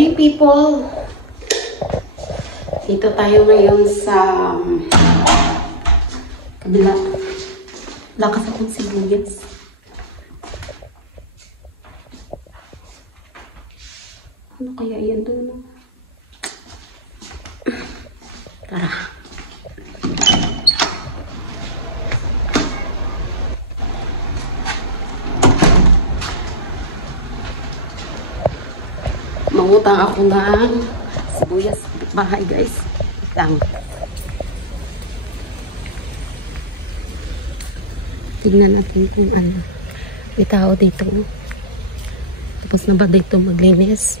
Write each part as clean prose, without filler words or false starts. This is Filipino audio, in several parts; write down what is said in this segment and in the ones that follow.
morning, people! Dito tayo ngayon sa kabila. Lakas akong sibuyas. Ano kaya yan doon? Tara. Mangutang ako ng sibuyas bahay, guys. Lang. Tignan natin kung ano. May tao dito. Tapos na ba dito maglinis?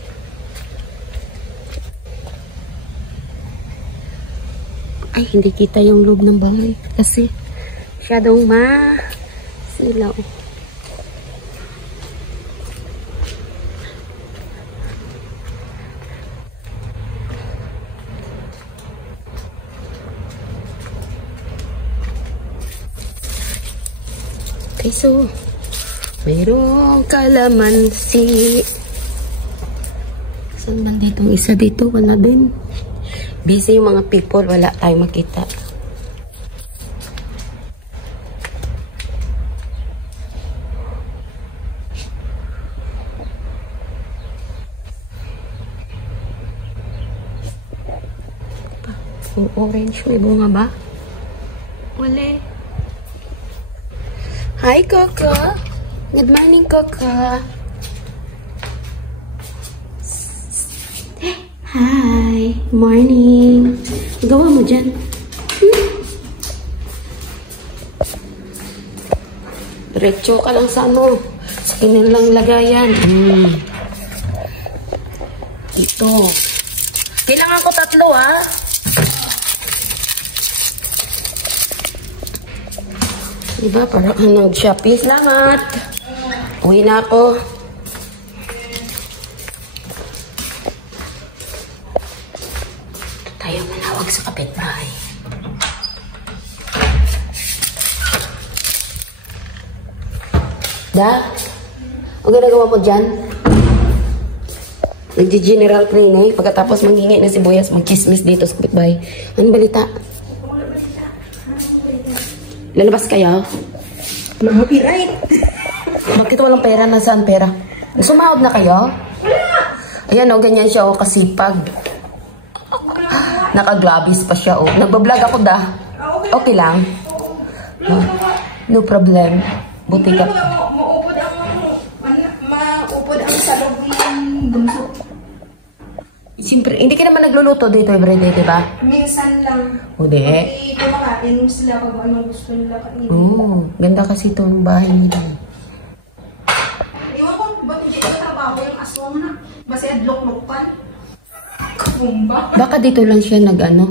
Ay, hindi kita yung loob ng bahay. Kasi masyadong masilaw. Okay, so mayroong kalamansi. Saan man dito? Isa dito, wala din. Busy yung mga people, wala tayong makita. Yung orange, may bunga ba? Wala. Hi, Coco. Good morning, Coco. Hi. Morning. Gawa mo dyan. Diretso ka lang sa ano. Sa kinilang lagayan. Ito. Kailangan ko 3, ha? Diba? Parang nag-shopping. Salamat. Uwi na ako. Tayo manawag sa kapitbahay. Da? Ang ginagawa mo dyan? Nag-general cleaning. Pagkatapos manghingi na sibuyas, mag-chismis dito sa kapitbahay. Anong balita? Lalabas kayo? Mga copyright. Bakit walang pera? Nasaan pera? Sumahod na kayo? Ayan o, ganyan siya o, kasipag. Naka-glabis pa siya o. Nagbablog ako da. Okay lang. No problem. Buti ka. Maupod ang salog ng bunso. Siyempre, hindi ka naman nagluluto dito everyday, di ba? Minsan lang. Hindi. Hindi kumakain sila kung anong gusto nila kainin. Oo, ganda kasi itong bahay nila. Iwan ko, ba't hindi ko trabaho yung aswang na? Basta adlok-lokpan. Kumba. Baka dito lang siya nag-ano.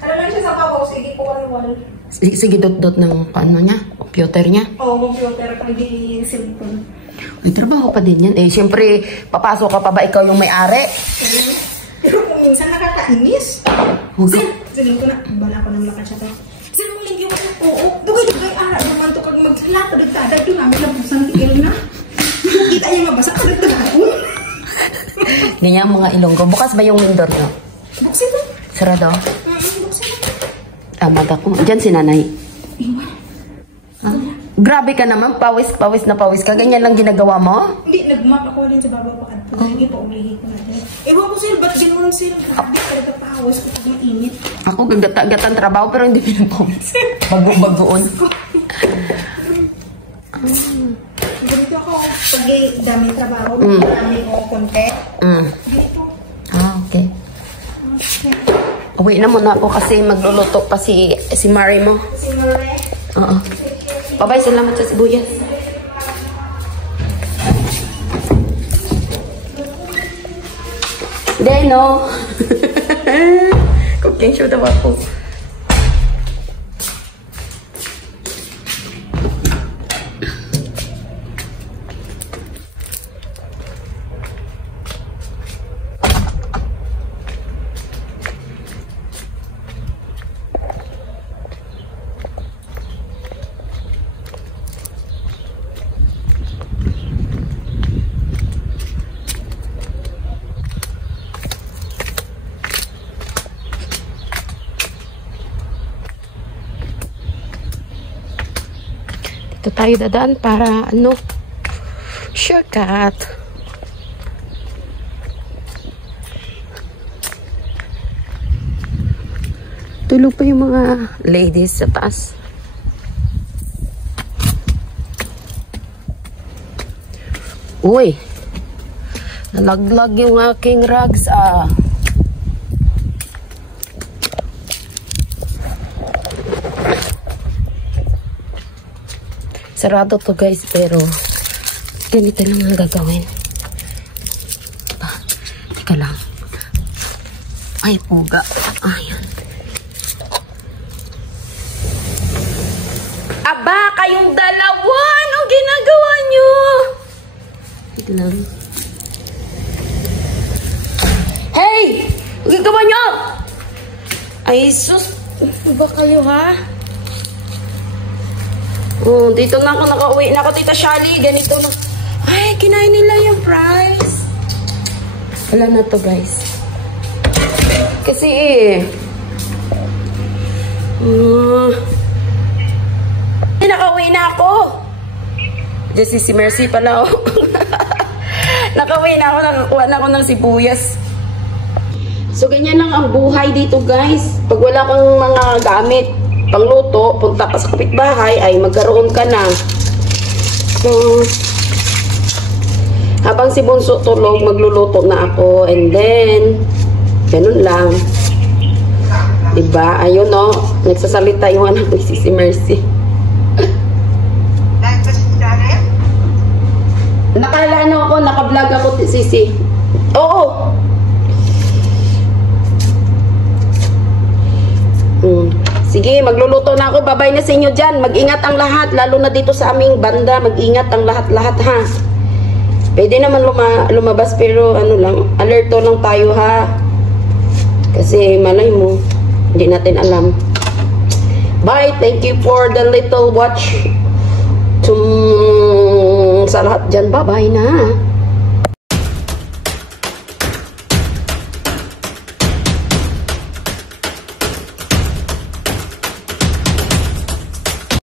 Ano lang siya sa babaw, sige ko wal-wal. Sige, dot-dot ng ano niya, computer niya. Oo, computer, pwede cellphone. May trabaho pa din yan. Eh, siyempre, papasok ka pa ba ikaw yung may-ari? Pero kung minsan nakakainis. Okay. Sabihin ko na, bala ko ng lakad siya to. Sabi mo lang yung oo, dugay-dugay, naman to kag maghala, padagtada, doon namin labusang tigil na. Kita niya mabasa, padagtada ko. Ganyan mga Ilonggo. Bukas ba yung window nyo? Buksin mo. Sarado? Buksin mo. Tamad ako. Diyan si nanay. Iwan. Grabe ka naman. Pawis na pawis ka. Ganyan lang ginagawa mo? Hindi, nagmap ako din sa babaw pa kadto. Sige pa, ulihin ko na din. Ewan ko sila, ba't gano'n sila? Grabe, talaga pahawas ko pag mainit. Ako gagatan trabaho pero hindi pinapawis. Bago-bagoon. Ganito ako, pag daming trabaho, marami ko konti. Ganito. Okay. Okay. Uwi na muna ako kasi magluluto pa si Mari mo. Si Mare. Oo. Bye-bye, salamat sa sibuyas. Deno! Cooking show daw ako. Dito tayo dadaan para ano, shortcut. Tulog pa yung mga ladies sa taas. Uy, nalaglag yung aking rugs ah. Sarado to guys, pero ganito lang ang gagawin. Teka lang. Ay, puga. Ayan. Aba, kayong dalawa! Anong ginagawa nyo? Teka lang. Hey! Anong ginagawa nyo? Ay, sus! Ano ba kayo, ha? Oh, dito na ako nakauwi na ako, Tita Shally. Ganito na. Ay, kinain nila yung fries. Wala na to, guys. Kasi nakauwi na ako. Just si Mercy pala, oh. Nakauwi na ako, nakakuha na ako ng sibuyas. So, ganyan lang ang buhay dito, guys. Pag wala kang mga gamit, pangluto, punta ka sa kapitbahay, ay magkaroon ka na. So, habang si Bunso tulog, magluluto na ako. And then, ganun lang. Diba? Ayun, no? Nagsasalita yung anak ni si Mercy. Naka-vlog ako, Sisi. Oo. Sige, magluluto na ako. Babay na sa inyo dyan. Mag-ingat ang lahat. Lalo na dito sa aming banda. Mag-ingat ang lahat-lahat, ha. Pwede naman lumabas, pero ano lang, alerto lang tayo, ha. Kasi malay mo, hindi natin alam. Bye. Thank you for the little watch. Sa lahat dyan, bye-bye na.